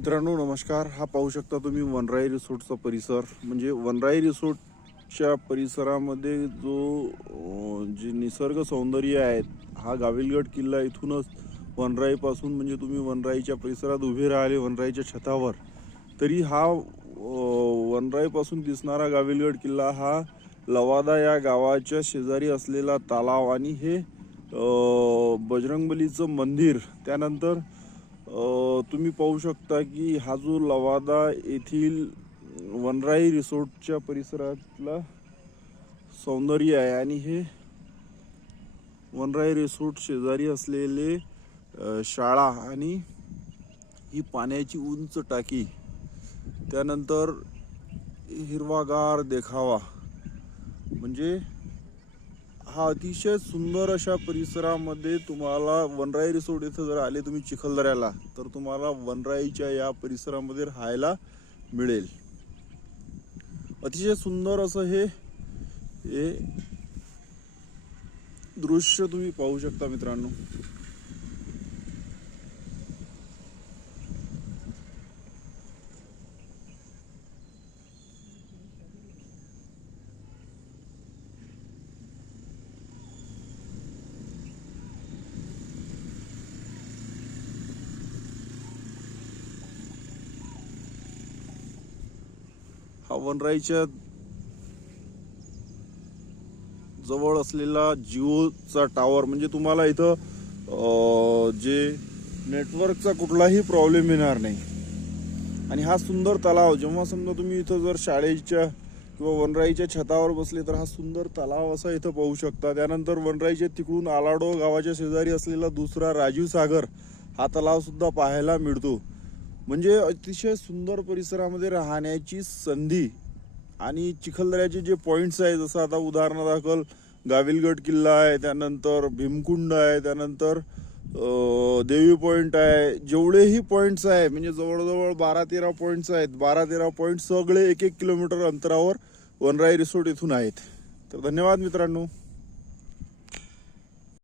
मित्रांनो नमस्कार. हा पाहू शकता तुम्ही वनराई रिसोर्टचा परिसर. म्हणजे वनराई रिसोर्टच्या परिसरामध्ये जो जे निसर्ग सौंदर्य आहे हा गाविलगड किल्ला इथूनच वनराईपासून म्हणजे तुम्ही वनराईच्या परिसरात उभे राहिले वनराईच्या छतावर. तरी हा वनराईपासून दिसणारा गाविलगड किल्ला हा लवादा या गावाच्या शेजारी असलेला तलाव आणि हे बजरंगबलीचं मंदिर. त्यानंतर तुम्ही पाहू शकता की हा जो लवादा येथील वनराई रिसोर्टच्या परिसरातला सौंदर्य आहे आणि हे वनराई रिसोर्ट शेजारी असलेले शाळा आणि ही पाण्याची उंच टाकी त्यानंतर हिरवागार देखावा. म्हणजे हा अतिशय सुंदर अशा परिसरामध्ये तुम्हाला वनराई रिसोर्ट इथं जर आले तुम्ही चिखलदऱ्याला तर तुम्हाला वनराईच्या या परिसरामध्ये राहायला मिळेल. अतिशय सुंदर असं हे हे दृश्य तुम्ही पाहू शकता मित्रांनो. वनराईच्या जवळ असलेला जिओचा टावर म्हणजे तुम्हाला इथं जे नेटवर्कचा कुठलाही प्रॉब्लेम येणार नाही. आणि हा सुंदर तलाव जेव्हा समजा तुम्ही इथं जर शाळेच्या किंवा वनराईच्या छतावर बसले तर हा सुंदर तलाव असा इथं पाहू शकता. त्यानंतर वनराईच्या तिकडून आलाडो गावाच्या शेजारी असलेला दुसरा राजीव सागर हा तलाव सुद्धा पाहायला मिळतो. म्हणजे अतिशय सुंदर परिसरामध्ये राहण्याची संधी आणि चिखलदऱ्याचे जे पॉईंट्स आहे जसं आता उदाहरणादाखल गाविलगड किल्ला आहे त्यानंतर भीमकुंड आहे त्यानंतर देवी पॉईंट आहे. जेवढेही पॉईंट्स आहे म्हणजे जवळजवळ बारा तेरा पॉईंट्स आहेत. बारा तेरा पॉईंट सगळे एक एक किलोमीटर अंतरावर वनराई रिसोर्ट इथून आहेत. तर धन्यवाद मित्रांनो.